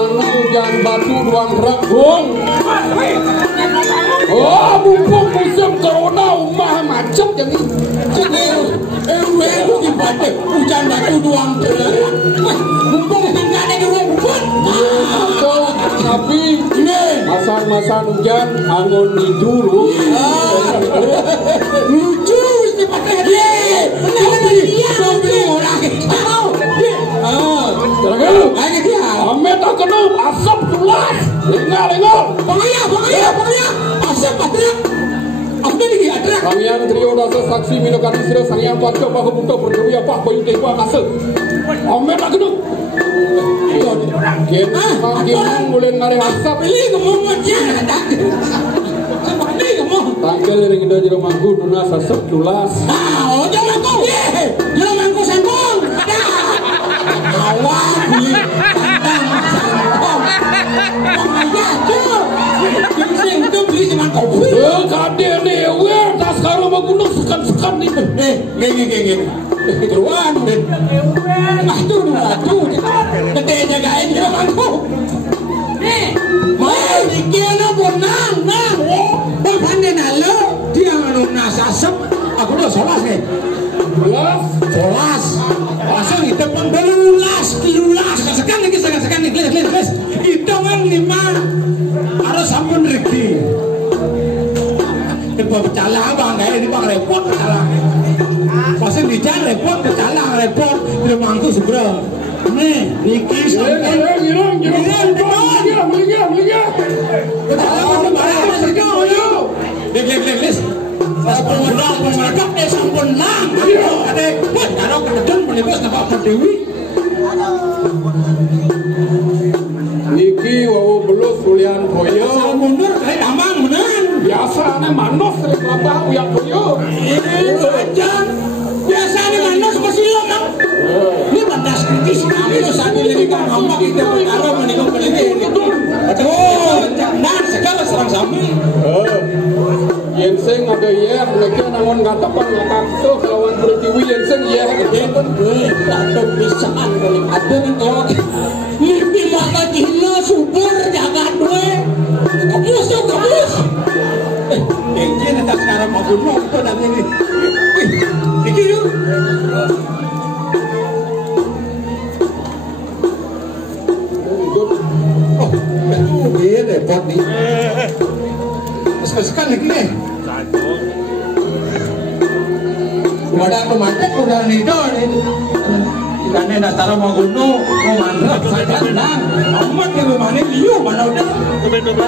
Karena hujan batu ruang regung. Oh, mumpung musim corona umah macet yang ini. Gimana hujan batu doang mumpung nggak ada dua bubun. Tapi masan hujan angon dulu. Lucu sih pakai dia. Benar dia. Orang tahu. Ayo dia. Amet tak kena asap tulas. Lengal. Pokoknya. Asap patrak. Apa lagi ada? Kalian trio dasa saksi minokati sira sangyang paca bahu buka berdewi apa bayu tewa kase. Amet tak kena. Kita mulai nari asap. Pilih ngomong aja. Seperti ngomong. Tanggal yang kita jadi mangku nuna sasep tulas. Jangan mangku. Jangan mangku sangkong. Awak beli sangkong. Makanya tuh. Sing tuh beli cuma kopi. Kade nih, tas sekarang mau gunung sekan nih. Gini. Keruan. Tuh. Gede jagain dia mangku. Mau dikira bonang. Bahkan nalo dia nuna sasep. Aku udah solas nih. Solas. Pasang itu pun belulas. Sekan nih. Itu kan 5. Harus sampun regi. Bercala bang, kayak ini bang repot bercala. Pasang dijan repot bercala repot. Dia mangku seberang. Nih, Niki sampai. Gilang. Bercala macam mana? Lis. Sampun lang. Ada, kalau kedeng menibus nama Dewi. Niki wawu belus kulian koyo. Mundur kayak damang beneran. Biasanya manos dari bapak uyak koyo. Itu aja. Biasanya manos masih lo kan. Ini bandas kritis sekali lo saat ini kan ngomong kita perkara menikah ini. Nah segala serang sami. Yenseng ada ya, mereka nangon ngatapan ngakakso kelawan bertiwi Yenseng ya. Atau pisaan paling ada nih kalau mimpi maka jino subur jaga dua. Kabus. Mungkin ada sekarang mau bunuh itu dan ini. Ini yuk. Ini repot nih. Sekali lagi nih. Udah aku mantek udah nido nih. Ikannya dasar mau gunung, mau mantek, saya tenang. Amat yang mana liu mana udah.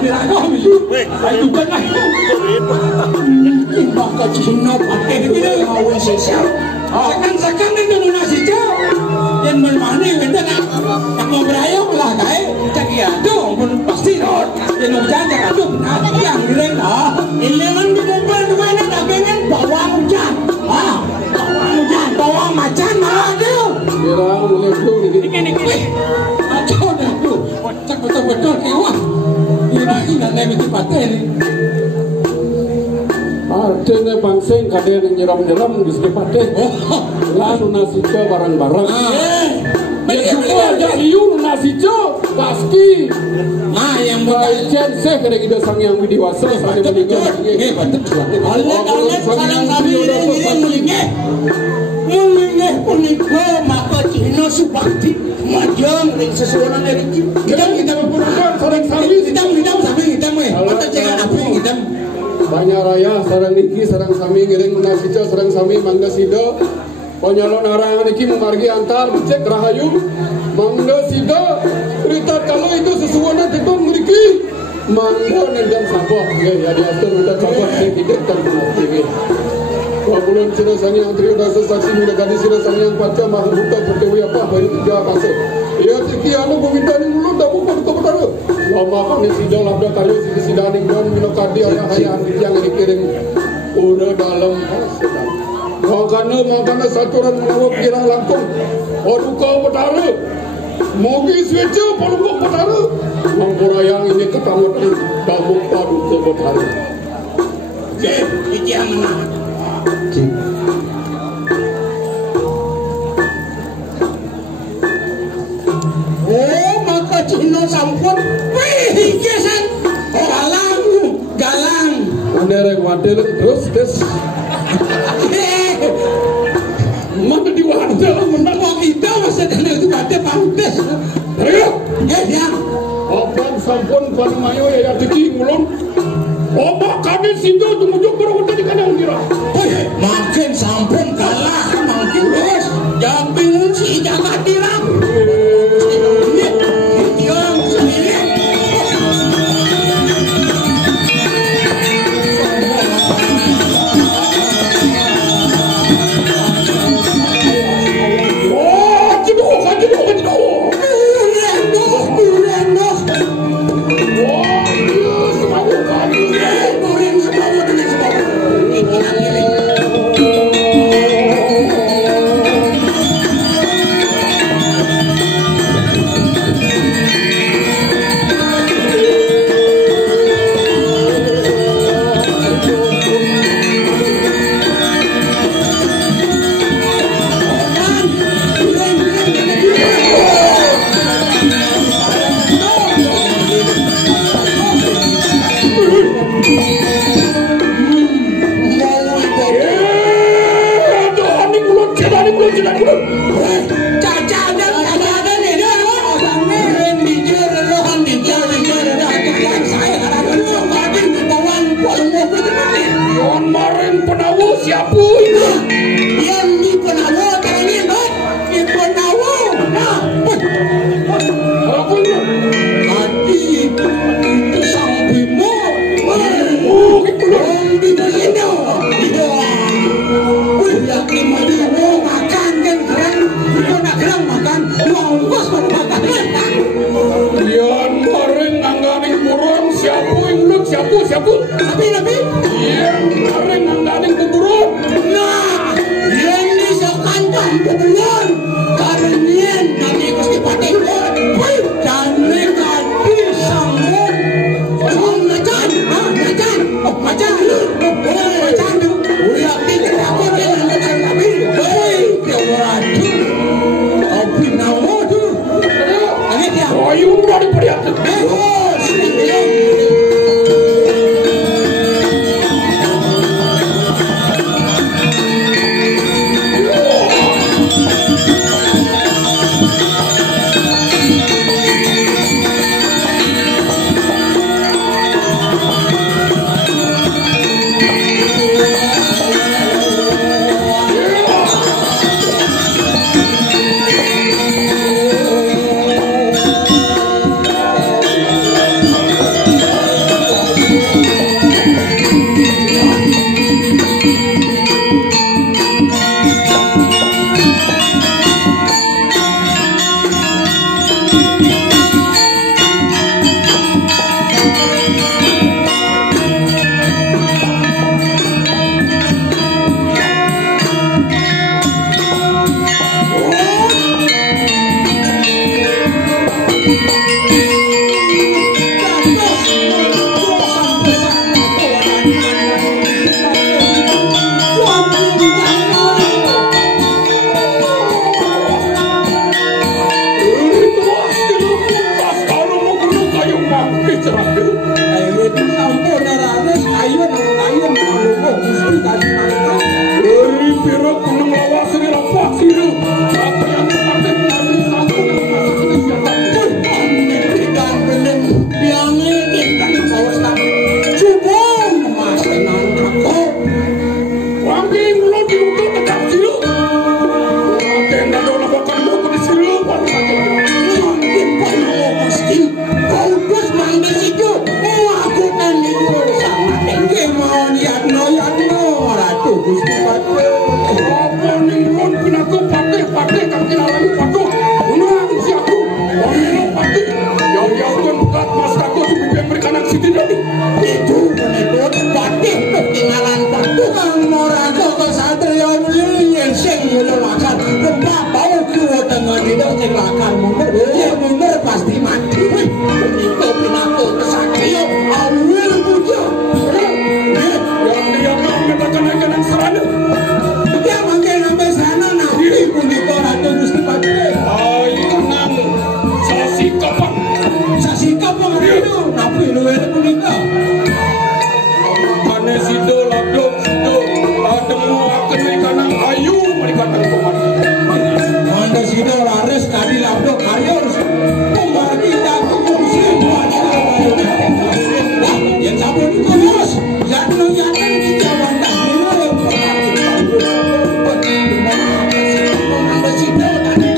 Diragam liu. Ayo bukan lah. Ini bakal Cina pakai begini. Awas sesiap. Sekan ini dulu nasi jauh. Yang bermani benda nak mau berayam lah kayak cakap tuh pun pasti rot. Yang hujan cakap tuh nak yang direng dah. Ileman di kumpul di mana dah pengen bawang hujan. Bawang macan malah tuh. Birang boleh tu ni. Acau dah tuh. Cak betul ni wah. Ini nak naik mesti pakai ni. Artinya bangseng kadang nyeram di sedepan. Lalu nasi co barang-barang. Ya semua aja liu nasi co pasti. Yang Baicen saya kena kita sang yang widiwasa saya menikah. Allah salam kami mulingeh punika maka Cina subakti majang ring sesuatu dari kita berpura sarang sami hitam mata jangan api hitam banyak raya sarang niki sarang sami ngiring nasica sarang sami mangga sida panyalon arang niki memargi antar cek rahayu mangga sida cerita kalau itu sesuatu itu niki mangga nendang sabah ya di atas kita sabah saya tidak terkenal Walaupun sila sangi yang trio dasa saksi muda gadis sila sangi yang paca mahu buka pertewi apa baru tiga kase. Ia sekian meminta ni mulut dah buka betul. Lama kami sidang labda kayu sidang ni don minokadi ayah ayah yang dikirim udah dalam sedang. Makana satu orang menawa pirang langkung. Oduka betara. Mogi swece polukok betara. Mangkurayang ini ketemu dalam paduka betara. Iki yang menang. Oh maka Cina sampun pihisan galang Anderek wadel terus des. Mana di wadel menang mau kita masih ada itu wadel pantes. Ayo. Ya. Abang sampun panumayo ya tiki ngulon. Oba kami situ tumujuk berwuda di kandang kira. Makin sampun kalah makin terus. Yang bingung si jaga dirang. apa itu? Tapi lu itu menikah. Mana sido labdok sido temu akan ikan ayu mereka tangkuman. Mana sido laris tadi labdok karyos. Kembali tak fungsi buat yang sabun kurus. Jangan kita wandah dulu. Mana sido tadi.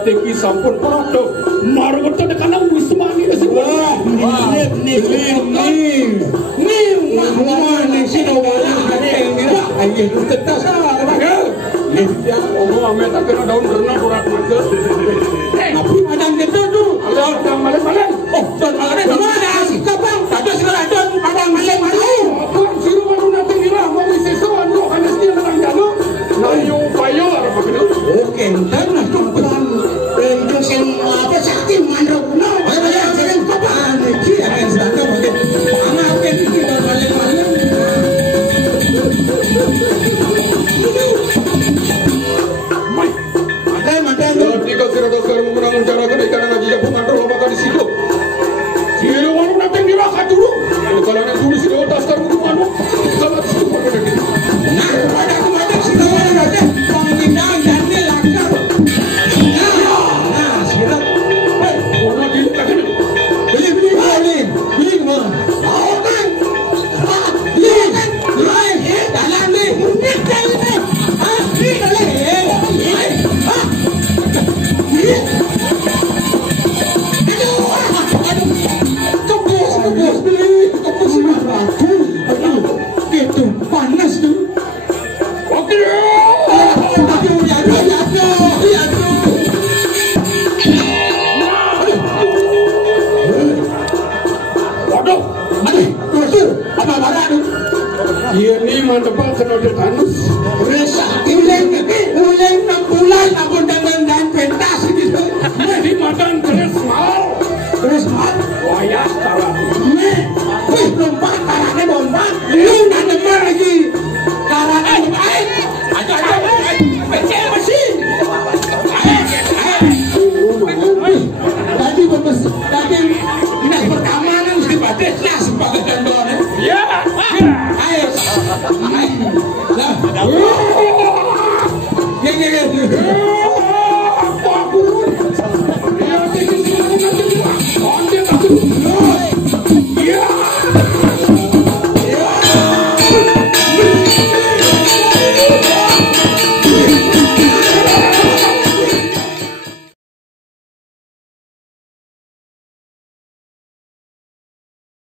Teki sampun produk maru betul dekana wisma ni sih. Wah, ni sih wala ni lah. Ayo kita salah. Ya, Allah amet kena daun berenang berat mata. Tapi madam kita tu. Allah dah malen. Oh, dah malen. Mana? Kapan? Ada segala ada madam malen. Apa siru baru nanti kira mau sesuatu anu hanya dia nak jago. Nayo payo apa begitu? Okey, dan nak tumpuan. Apa sakit mandro? No, saya sering kapan? Dia akan selalu begitu. Mana okey kita malen. Jika sirado sekarang menggunakan cara kenaikan haji yang pun ada lomba di situ. Siro warung nanti dirahkan dulu. Kalau nak tulis di atas sekarang menggunakan sangat super begitu. Nah, pada kemarin siro warung nanti pembinaan dan dilakar. Nah, siro. Hei, warna gini tak kena. Beli mana? Oh kan? Beli. Dalam ni. Ini mantap kena dekanus. Uleng 6 bulan aku dan pentas gitu. Jadi makan